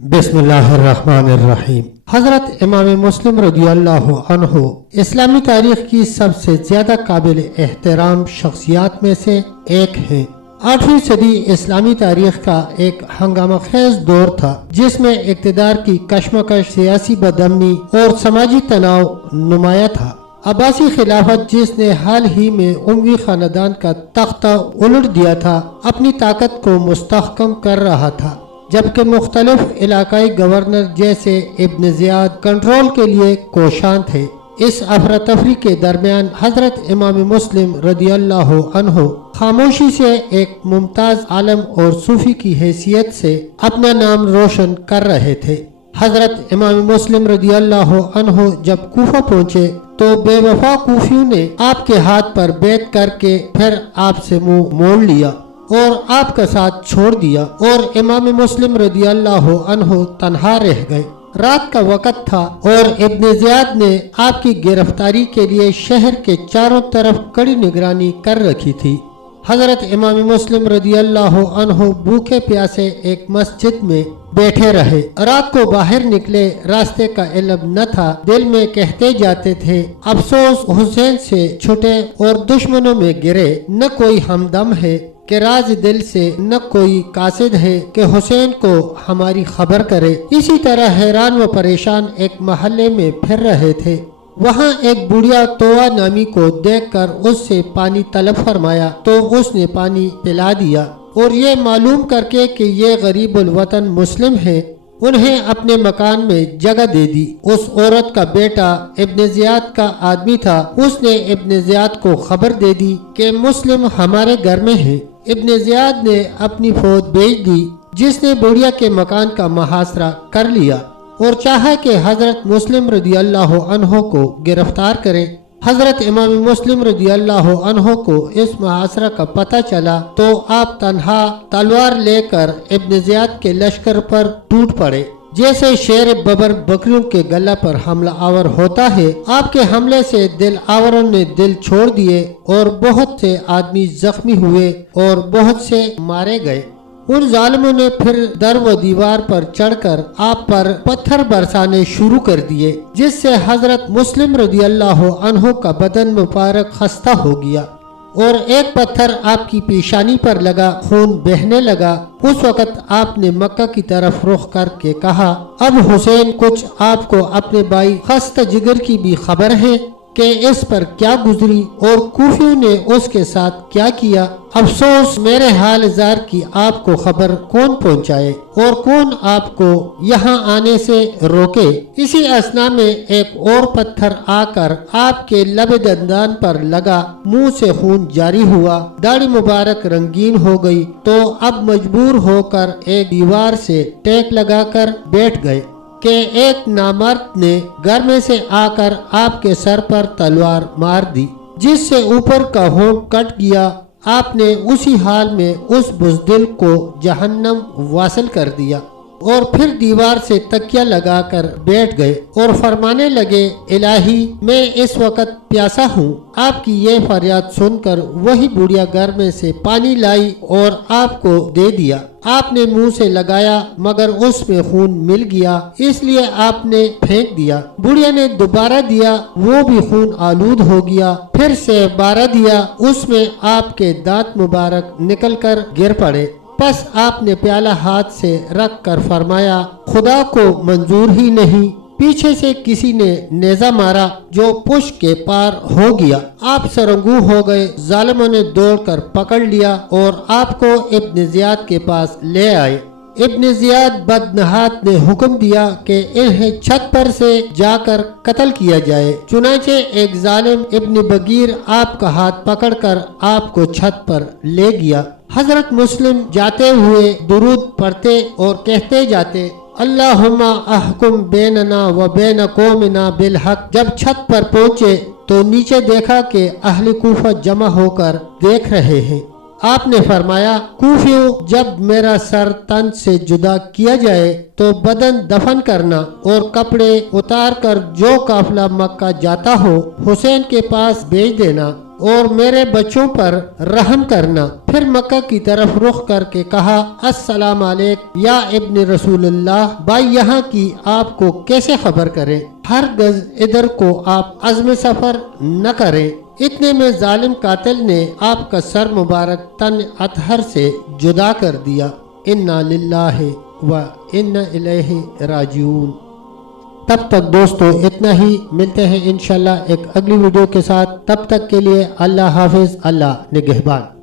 बिस्मिल्लाहिर्रहमानिर्रहीम। हज़रत इमाम मुस्लिम रज़ी अल्लाह अन्हु इस्लामी तारीख की सबसे ज्यादा काबिल एहतराम शख्सियात में से एक हैं। 8वीं सदी इस्लामी तारीख का एक हंगामा खेज दौर था जिसमें इक़्तिदार की कशमकश, सियासी बदअमनी और समाजी तनाव नुमाया था। अब्बासी खिलाफत, जिसने हाल ही में उमवी खानदान का तख्ता उलट दिया था, अपनी ताकत को मुस्तहकम कर रहा था, जबकि मुख्तलिफ इलाकाई गवर्नर जैसे इब्न ज़ियाद कंट्रोल के लिए कोशां थे। इस अफरा तफरी के दरमियान हजरत इमाम मुस्लिम रदियल्लाहु अन्हु खामोशी से एक मुमताज आलम और सूफी की हैसियत से अपना नाम रोशन कर रहे थे। हजरत इमाम मुस्लिम रदियल्लाहु अन्हु जब कूफा पहुँचे तो बेवफा कूफियों ने आपके हाथ पर बैत करके फिर आपसे मुंह मोड़ लिया और आपका साथ छोड़ दिया और इमाम मुस्लिम रदियल्लाहु अन्हु तन्हा रह गए। रात का वक़्त था और इब्न ज़ियाद ने आपकी गिरफ्तारी के लिए शहर के चारों तरफ कड़ी निगरानी कर रखी थी। हजरत इमाम मुस्लिम रदियल्लाहु अन्हु भूखे प्यासे एक मस्जिद में बैठे रहे। रात को बाहर निकले, रास्ते का इल्म न था। दिल में कहते जाते थे, अफसोस हुसैन से छुटे और दुश्मनों में गिरे। न कोई हमदम है कि राज दिल से, न कोई कासिद है कि हुसैन को हमारी खबर करे। इसी तरह हैरान व परेशान एक महल्ले में फिर रहे थे। वहाँ एक बुढ़िया तोआ नामी को देखकर उससे पानी तलब फरमाया तो उसने पानी पिला दिया और ये मालूम करके कि ये गरीबुल वतन मुस्लिम है, उन्हें अपने मकान में जगह दे दी। उस औरत का बेटा इब्न ज़ियाद का आदमी था। उसने इब्न ज़ियाद को खबर दे दी कि मुस्लिम हमारे घर में है। इब्न ज़ियाद ने अपनी फौज भेज दी जिसने बुढ़िया के मकान का मुहासरा कर लिया और चाहा कि हजरत मुस्लिम रदियल्लाहु अन्हु को गिरफ्तार करे। हजरत इमाम मुस्लिम रदियल्लाहु अन्हु को इस मुहासरा का पता चला तो आप तन्हा तलवार लेकर इब्न ज़ियाद के लश्कर पर टूट पड़े। जैसे शेर बबर बकरियों के गला पर हमला आवर होता है, आपके हमले से दिल आवरों ने दिल छोड़ दिए और बहुत से आदमी जख्मी हुए और बहुत से मारे गए। उन जालिमों ने फिर दर व दीवार पर चढ़कर आप पर पत्थर बरसाने शुरू कर दिए, जिससे हजरत मुस्लिम रदियल्लाहु अन्हु का बदन मुबारक खस्ता हो गया और एक पत्थर आपकी पेशानी पर लगा, खून बहने लगा। उस वक़्त आपने मक्का की तरफ रुख करके कहा, अब हुसैन, कुछ आपको अपने भाई खस्ता जिगर की भी खबर है कि इस पर क्या गुजरी और कूफियों ने उसके साथ क्या किया। अफसोस मेरे हाल जार की आपको खबर कौन पहुंचाए और कौन आपको यहाँ आने से रोके। इसी असना में एक और पत्थर आकर आपके लबे दंदान पर लगा, मुंह से खून जारी हुआ, दाढ़ी मुबारक रंगीन हो गई तो अब मजबूर होकर एक दीवार से टेक लगाकर बैठ गए कि एक नामर्द ने घर में से आकर आपके सर पर तलवार मार दी, जिससे ऊपर का होंठ कट गया। आपने उसी हाल में उस बुज़दिल को जहन्नम वासिल कर दिया और फिर दीवार से तकिया लगाकर बैठ गए और फरमाने लगे, इलाही, मैं इस वक्त प्यासा हूँ। आपकी ये फरियाद सुनकर वही बुढ़िया घर में से पानी लाई और आपको दे दिया। आपने मुंह से लगाया मगर उसमें खून मिल गया, इसलिए आपने फेंक दिया। बुढ़िया ने दोबारा दिया, वो भी खून आलूद हो गया। फिर से 12 दिया, उसमें आपके दांत मुबारक निकलकर गिर पड़े। बस आपने प्याला हाथ से रख कर फरमाया, खुदा को मंजूर ही नहीं। पीछे से किसी ने नेजा मारा जो पुश के पार हो गया। आप सरंगू हो गए। जालिमों ने दौड़कर पकड़ लिया और आपको इब्न ज़ियाद के पास ले आए। इब्न ज़ियाद बदनहात ने हुक्म दिया कि इन्हें छत पर से जाकर कत्ल किया जाए। चुनाचे एक जालिम इब्न बगीर आपका हाथ पकड़कर आपको छत पर ले गया। हजरत मुस्लिम जाते हुए दुरूद पढ़ते और कहते जाते, अल्लाहुम्मा अहकुम बैनना व बैन कौमिना बिल हक। जब छत पर पहुँचे तो नीचे देखा कि अहले कूफा जमा होकर देख रहे हैं। आपने फरमाया, कूफियों, जब मेरा सर तन से जुदा किया जाए तो बदन दफन करना और कपड़े उतार कर जो काफिला मक्का जाता हो हुसैन के पास भेज देना। اور میرے بچوں پر رحم کرنا۔ پھر مکہ کی طرف رخ کر کے کہا السلام علیکم یا ابن رسول اللہ، بھائی یہاں کی آپ کو کیسے خبر کریں، ہرگز ادھر کو آپ عزم سفر نہ کریں۔ اتنے میں ظالم قاتل نے آپ کا سر مبارک تن اطہر سے جدا کر دیا۔ انا للہ و انا الیہ راجعون۔ تب تک دوستو اتنا ہی، ملتے ہیں انشاءاللہ ایک اگلی ویڈیو کے ساتھ، تب تک کے لیے اللہ حافظ، اللہ نگہبان۔